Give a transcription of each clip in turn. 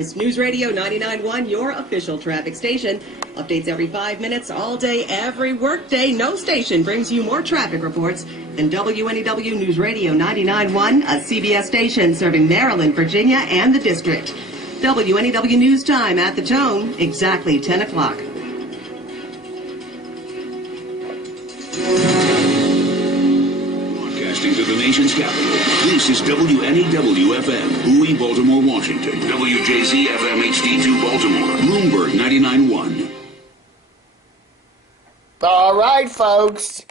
It's News Radio 99.1, your official traffic station. Updates every 5 minutes, all day, every workday. No station brings you more traffic reports than WNEW News Radio 99.1, a CBS station serving Maryland, Virginia, and the district. WNEW News Time at the tone, exactly 10 o'clock. To the nation's capital, this is WNEW-FM, Bowie, Baltimore, Washington. WJZ-FM HD2 Baltimore, Bloomberg 99.1. All right, folks.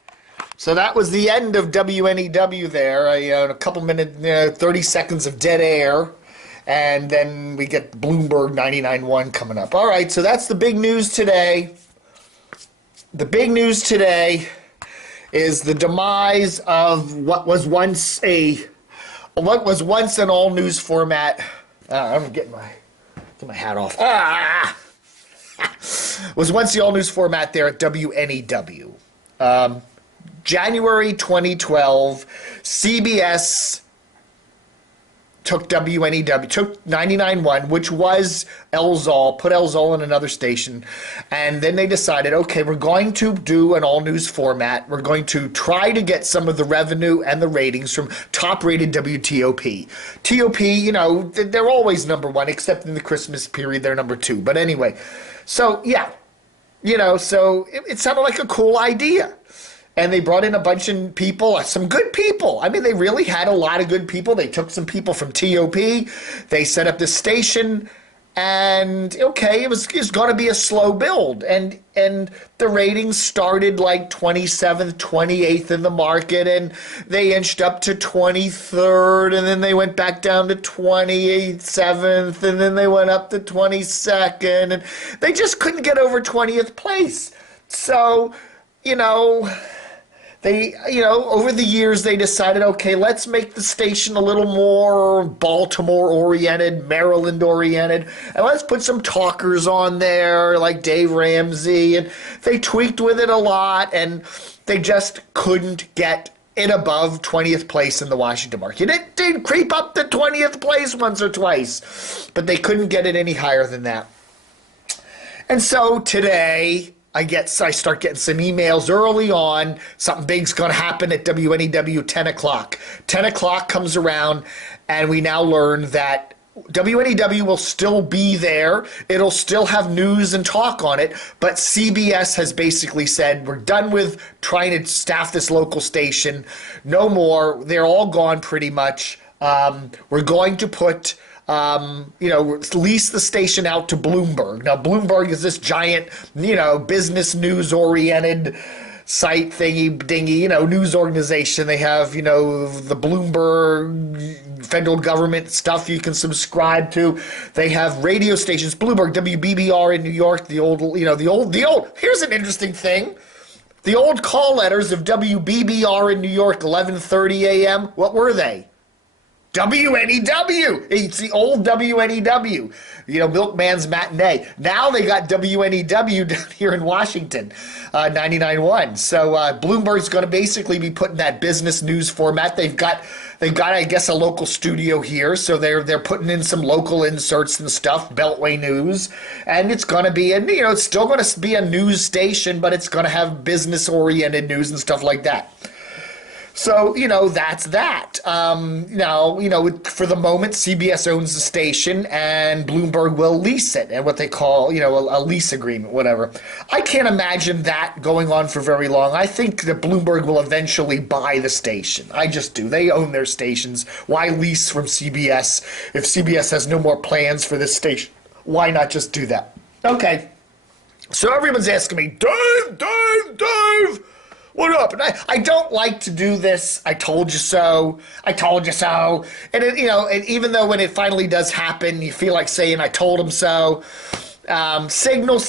So that was the end of WNEW there. A couple minutes, 30 seconds of dead air. And then we get Bloomberg 99.1 coming up. All right, so that's the big news today. The big news today is the demise of what was once an all news format. I'm getting my hat off. Was once the all news format there at WNEW. January 2012, CBS took WNEW, took 99.1, which was El Zol, put El Zol in another station, and then they decided, okay, we're going to do an all-news format. We're going to try to get some of the revenue and the ratings from top-rated WTOP. TOP, they're always number one, except in the Christmas period, they're number two. But anyway, so, yeah, so it sounded like a cool idea. And they brought in a bunch of people, some good people. I mean, they really had a lot of good people. They took some people from TOP. They set up this station. And, okay, it was going to be a slow build. And the ratings started like 27th, 28th in the market. And they inched up to 23rd. And then they went back down to 27th. And then they went up to 22nd. And they just couldn't get over 20th place. So, they, over the years, they decided, okay, let's make the station a little more Baltimore-oriented, Maryland-oriented, and let's put some talkers on there, like Dave Ramsey, and they tweaked with it a lot, and they just couldn't get it above 20th place in the Washington market. It did creep up to 20th place once or twice, but they couldn't get it any higher than that. And so today, I start getting some emails early on. Something big's going to happen at WNEW 10 o'clock. 10 o'clock comes around, and we now learn that WNEW will still be there. It'll still have news and talk on it, but CBS has basically said, we're done with trying to staff this local station. No more. They're all gone pretty much. We're going to put lease the station out to Bloomberg. Now, Bloomberg is this giant, business news-oriented site thingy-dingy, news organization. They have, the Bloomberg federal government stuff you can subscribe to. They have radio stations, Bloomberg, WBBR in New York, the old, here's an interesting thing. The old call letters of WBBR in New York, 11:30 a.m., what were they? WNEW. It's the old WNEW, Milkman's Matinee. Now they got WNEW down here in Washington, 99.1. So Bloomberg's going to basically be putting that business news format. They've got, I guess, a local studio here, so they're putting in some local inserts and stuff, Beltway News, and it's going to be, it's still going to be a news station, but it's going to have business-oriented news and stuff like that. So, that's that. For the moment, CBS owns the station, and Bloomberg will lease it, and what they call, a lease agreement, whatever. I can't imagine that going on for very long. I think that Bloomberg will eventually buy the station. I just do. They own their stations. Why lease from CBS? If CBS has no more plans for this station, why not just do that? Okay. So everyone's asking me, Dave! What up? And I don't like to do this. I told you so. I told you so. And and even though when it finally does happen, you feel like saying I told him so. Signal.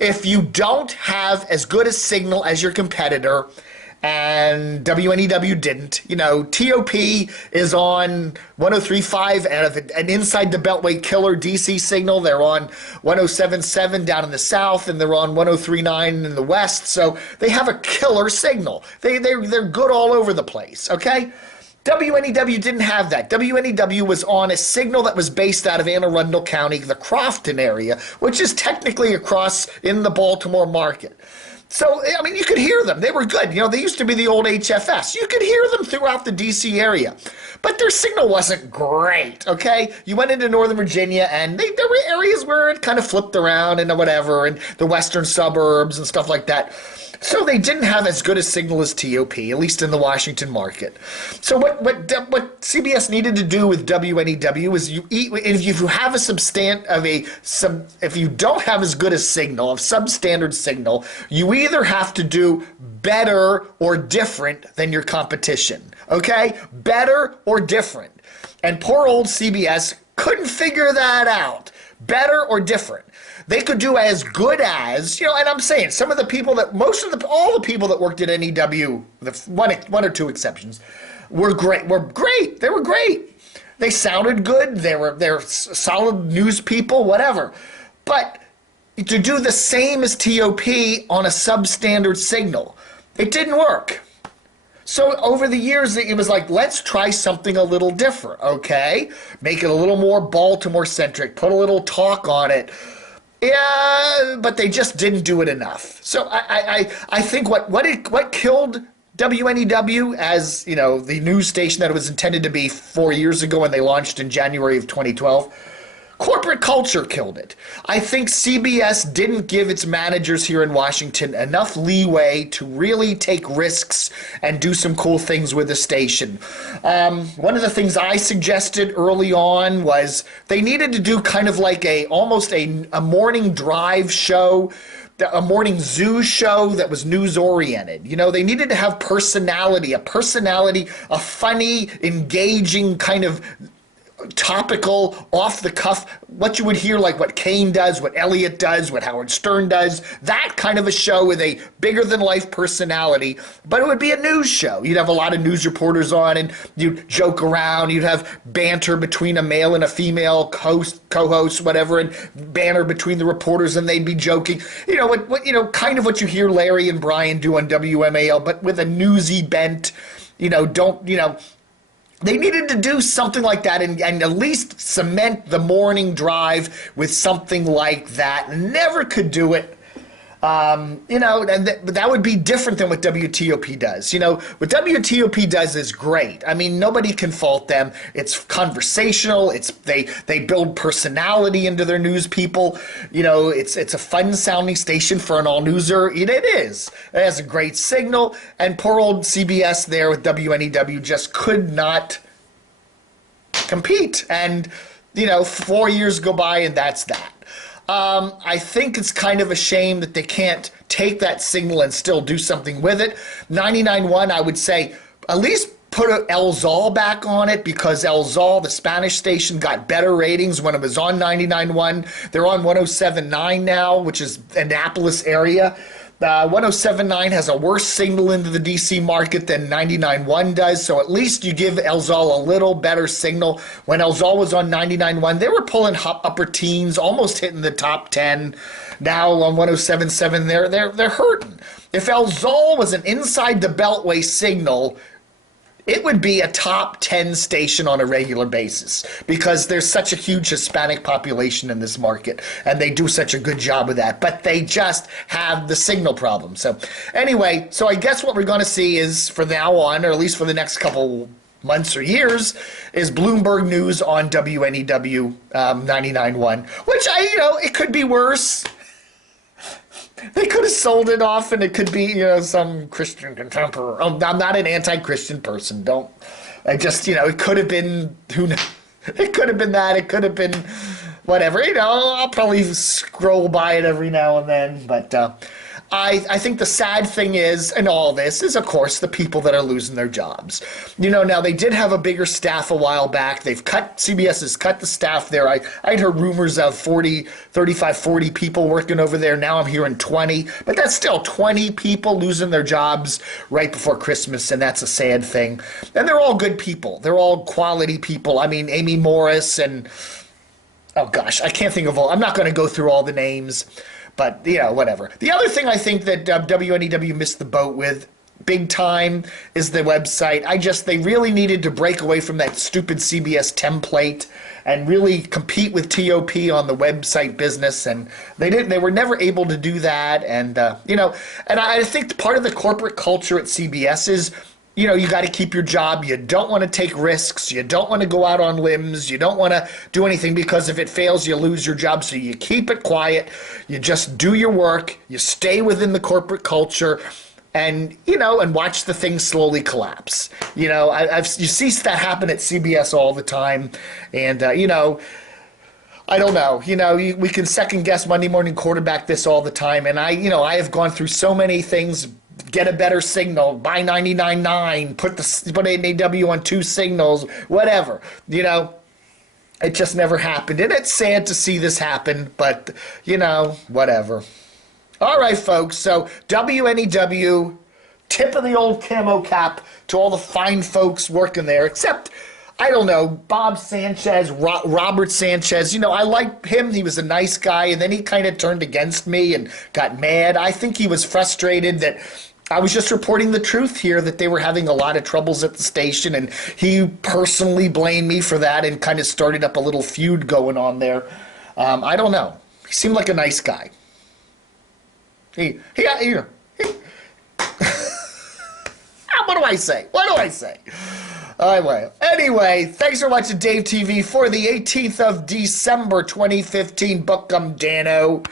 If you don't have as good a signal as your competitor, and WNEW didn't. TOP is on 103.5 and inside the Beltway killer DC signal. They're on 107.7 down in the south, and they're on 103.9 in the west. So they have a killer signal. They're good all over the place, okay? WNEW didn't have that. WNEW was on a signal that was based out of Anne Arundel County, the Crofton area, which is technically across in the Baltimore market. So, I mean, you could hear them. They were good. You know, they used to be the old HFS. You could hear them throughout the D.C. area. But their signal wasn't great, okay? You went into Northern Virginia, and there were areas where it kind of flipped around and whatever, and the western suburbs and stuff like that. So they didn't have as good a signal as TOP, at least in the Washington market. So what CBS needed to do with WNEW is if you have if you don't have as good a signal, a substandard signal, you either have to do better or different than your competition. Okay? Better or different. And poor old CBS couldn't figure that out. Better or different. They could do as good as, and I'm saying all the people that worked at NEW, one or two exceptions, were great. They were great. They sounded good. They're solid news people, whatever. But to do the same as TOP on a substandard signal, it didn't work. So over the years, it was like, let's try something a little different, okay? Make it a little more Baltimore-centric, put a little talk on it. Yeah, but they just didn't do it enough. So I think what killed WNEW as, the news station that it was intended to be 4 years ago when they launched in January of 2012, corporate culture killed it. I think CBS didn't give its managers here in Washington enough leeway to really take risks and do some cool things with the station. One of the things I suggested early on was they needed to do kind of like almost a morning drive show, a morning zoo show that was news oriented. They needed to have personality, a funny, engaging kind of topical, off the cuff, what you would hear, like what Kane does, what Elliott does, what Howard Stern does, that kind of a show with a bigger than life personality, but it would be a news show. You'd have a lot of news reporters on, and you'd joke around, you'd have banter between a male and a female co-host, whatever, and banter between the reporters, and they'd be joking. Kind of what you hear Larry and Brian do on WMAL, but with a newsy bent. They needed to do something like that and at least cement the morning drive with something like that. Never could do it. And that would be different than what WTOP does. What WTOP does is great. I mean, nobody can fault them. It's conversational. They build personality into their news people. It's a fun-sounding station for an all-newser. It is. It has a great signal. And poor old CBS there with WNEW just could not compete. And, 4 years go by and that's that. I think it's kind of a shame that they can't take that signal and still do something with it. 99.1, I would say, at least put El Zol back on it, because El Zol, the Spanish station, got better ratings when it was on 99.1. They're on 107.9 now, which is Annapolis area. 107.9 has a worse signal into the D.C. market than 99.1 does, so at least you give El Zol a little better signal. When El Zol was on 99.1, they were pulling upper teens, almost hitting the top 10. Now on 107.7, they're hurting. If El Zol was an inside the Beltway signal, it would be a top 10 station on a regular basis, because there's such a huge Hispanic population in this market, and they do such a good job of that. But they just have the signal problem. So anyway, I guess what we're going to see is, from now on, or at least for the next couple months or years, is Bloomberg News on WNEW 99.1, which it could be worse. They could have sold it off, and it could be, some Christian contemporary. Oh, I'm not an anti-Christian person. It could have been, who knows? It could have been that. It could have been whatever. I'll probably scroll by it every now and then. But I think the sad thing is, in all this, is, of course, the people that are losing their jobs. Now they did have a bigger staff a while back. CBS has cut the staff there. I'd heard rumors of 35, 40 people working over there. Now I'm hearing 20. But that's still 20 people losing their jobs right before Christmas, and that's a sad thing. And they're all good people. They're all quality people. I mean, Amy Morris and, oh gosh, I can't think of all. I'm not going to go through all the names. But, whatever. The other thing I think that WNEW missed the boat with, big time is the website. They really needed to break away from that stupid CBS template and really compete with TOP on the website business, and they were never able to do that. And and I think part of the corporate culture at CBS is, you got to keep your job. You don't want to take risks. You don't want to go out on limbs. You don't want to do anything, because if it fails, you lose your job. So you keep it quiet. You just do your work. You stay within the corporate culture, and and watch the thing slowly collapse. You see that happen at CBS all the time, and I don't know. We can second guess Monday Morning Quarterback this all the time, and I have gone through so many things. Get a better signal, buy 99.9, put NAW on 2 signals, whatever. It just never happened. And it's sad to see this happen, but, whatever. All right, folks, so WNEW, tip of the old camo cap to all the fine folks working there, except, I don't know, Bob Sanchez, Robert Sanchez. I like him. He was a nice guy, and then he kind of turned against me and got mad. I think he was frustrated that I was just reporting the truth here, that they were having a lot of troubles at the station, and he personally blamed me for that and kind of started up a little feud going on there. I don't know. He seemed like a nice guy. What do I say? Anyway, thanks for watching Dave TV for the 18th of December 2015. Book 'em, Dano.